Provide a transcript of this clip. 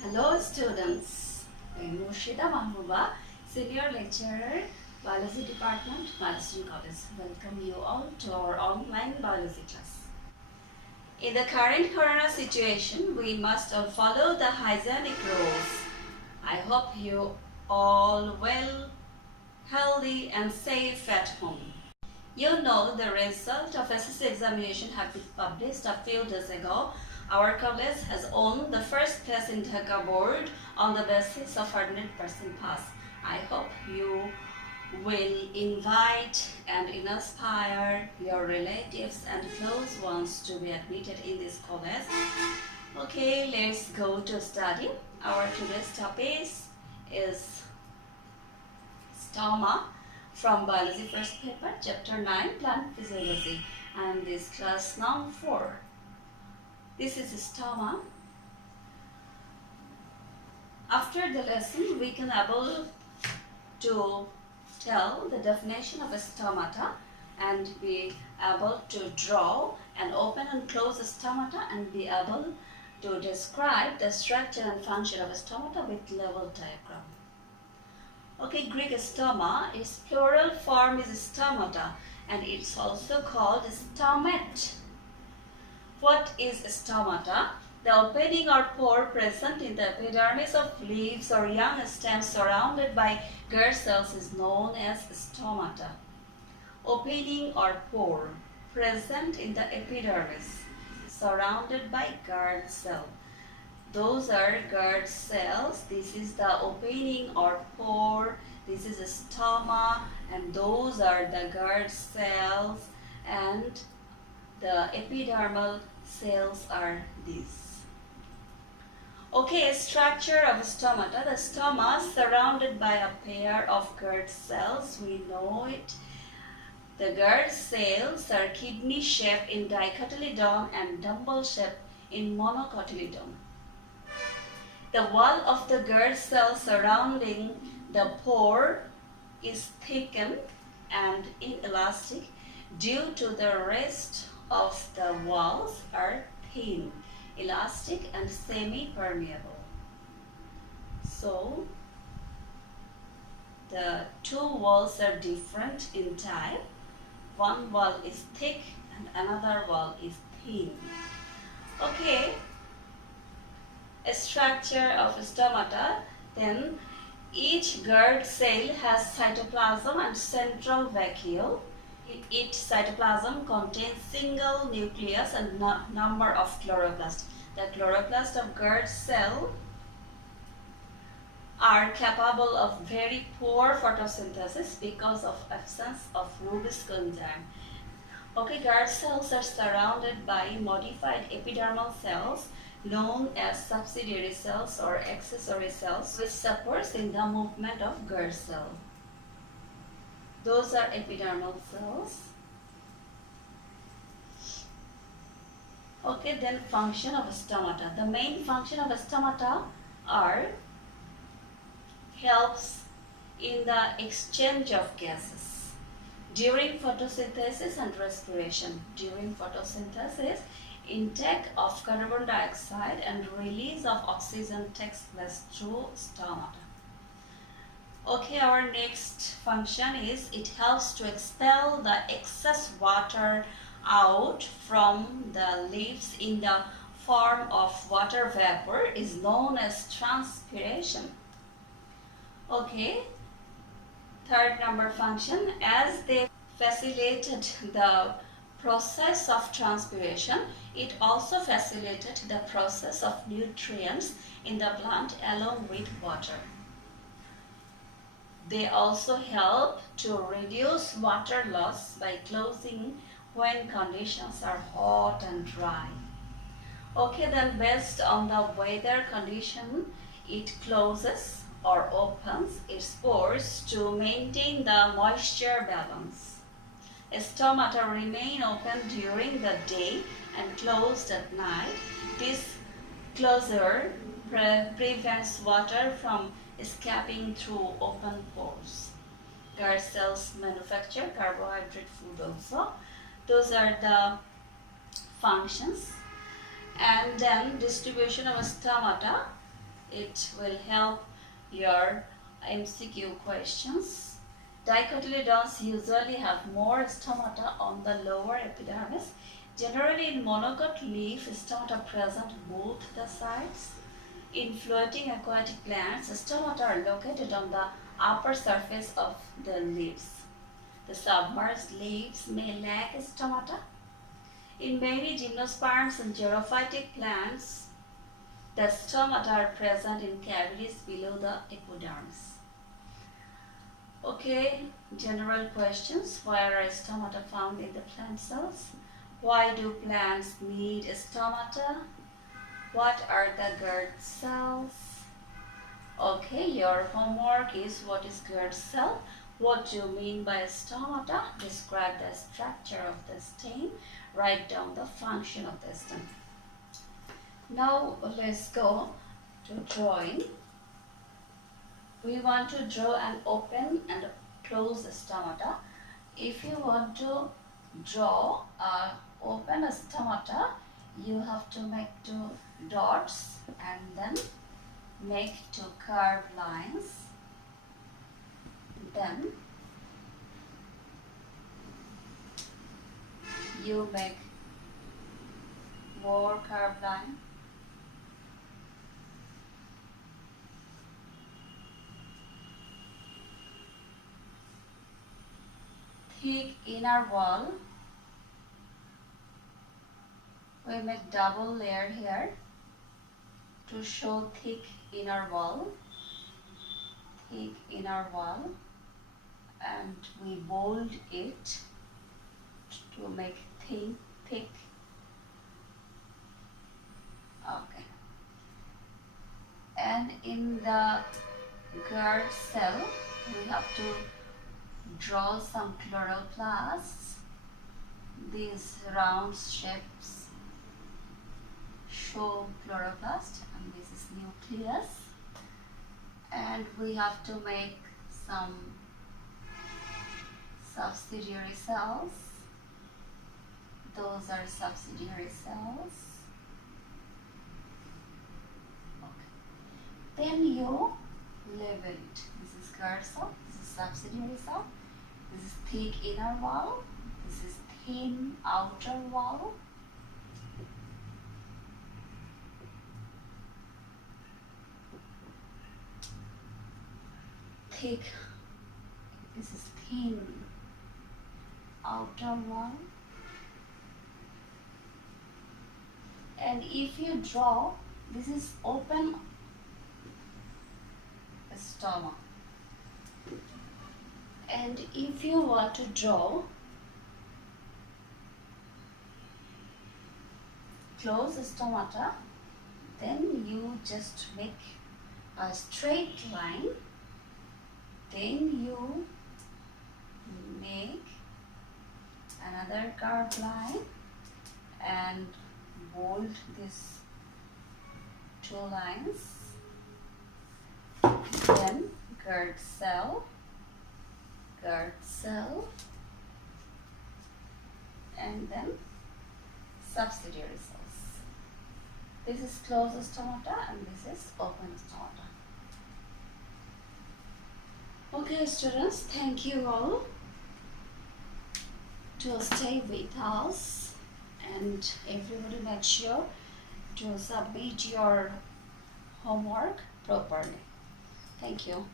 Hello students, I am Murshida Mahbuba, Senior Lecturer, Biology Department, Milestone College. Welcome you all to our online biology class. In the current corona situation, we must all follow the hygienic rules. I hope you all well, healthy and safe at home. You know the result of SSC examination have been published a few days ago. Our college has won the first place in Dhaka board on the basis of 100% pass. I hope you will invite and inspire your relatives and close ones to be admitted in this college. Okay, let's go to study. Our today's topic is stoma from biology first paper, chapter 9, plant physiology, and this class now 4. This is stoma. After the lesson, we can able to tell the definition of a stomata and be able to draw and open and close a stomata and be able to describe the structure and function of a stomata with level diagram. Okay, Greek stoma, its plural form is stomata and it's also called stomata. What is stomata? The opening or pore present in the epidermis of leaves or young stems surrounded by guard cells is known as stomata. Opening or pore present in the epidermis surrounded by guard cell. Those are guard cells. This is the opening or pore. This is a stoma, and those are the guard cells, and the epidermal cells are these. Okay, structure of stomata. The stoma surrounded by a pair of guard cells. We know it. The guard cells are kidney shaped in dicotyledon and dumbbell shaped in monocotyledon. The wall of the guard cell surrounding the pore is thickened and inelastic due to the rest of the walls are thin, elastic and semi-permeable. So, the two walls are different in type. One wall is thick and another wall is thin. Okay, a structure of stomata, then each guard cell has cytoplasm and central vacuole. Each cytoplasm contains single nucleus and number of chloroplasts. The chloroplasts of guard cell are capable of very poor photosynthesis because of absence of Rubisco enzyme. Okay, guard cells are surrounded by modified epidermal cells known as subsidiary cells or accessory cells, which supports in the movement of guard cell. Those are epidermal cells. Okay, then function of stomata. The main function of stomata are helps in the exchange of gases during photosynthesis and respiration. During photosynthesis, intake of carbon dioxide and release of oxygen takes place through stomata. Okay, our next function is it helps to expel the excess water out from the leaves in the form of water vapor is known as transpiration. Okay, third number function, as they facilitated the process of transpiration, it also facilitated the process of nutrients in the plant along with water. They also help to reduce water loss by closing when conditions are hot and dry. Okay, then based on the weather condition, it closes or opens its pores to maintain the moisture balance. Stomata remain open during the day and closed at night. This closure prevents water from escaping through open pores. Guard cells manufacture carbohydrate food also. Those are the functions. And then distribution of stomata. it will help your MCQ questions. Dicotyledons usually have more stomata on the lower epidermis. Generally, in monocot leaf, stomata present both the sides. In floating aquatic plants, stomata are located on the upper surface of the leaves. The submerged leaves may lack stomata. In many gymnosperms and xerophytic plants, the stomata are present in cavities below the epidermis. Okay, general questions. Where are stomata found in the plant cells? Why do plants need stomata? What are the gourd cells? Okay, your homework is what is gourd cell? What do you mean by stomata? Describe the structure of the stem. Write down the function of the stem. Now let's go to drawing. We want to draw an open and close stomata. If you want to draw a open stomata, you have to make two dots and then make two curved lines. Then you make more curved line. Thick inner wall. We make double layer here to show thick inner wall. Thick inner wall, and we bold it to make thick. Okay. And in the gourd cell, we have to draw some chloroplasts. These round shapes show chloroplast, and this is nucleus. And we have to make some subsidiary cells. Those are subsidiary cells. Okay. Then you label it. This is gourd cell, this is subsidiary cell, this is thick inner wall, this is thin outer wall. Thick, this is thin outer wall. And if you draw, this is open stoma. And if you want to draw closed stomata, then you just make a straight line. Then you make another curved line and bold these two lines. Then gourd cell, and then subsidiary cells. This is closed stomata and this is open stomata. Okay students, thank you all to stay with us, and everybody make sure to submit your homework properly. Thank you.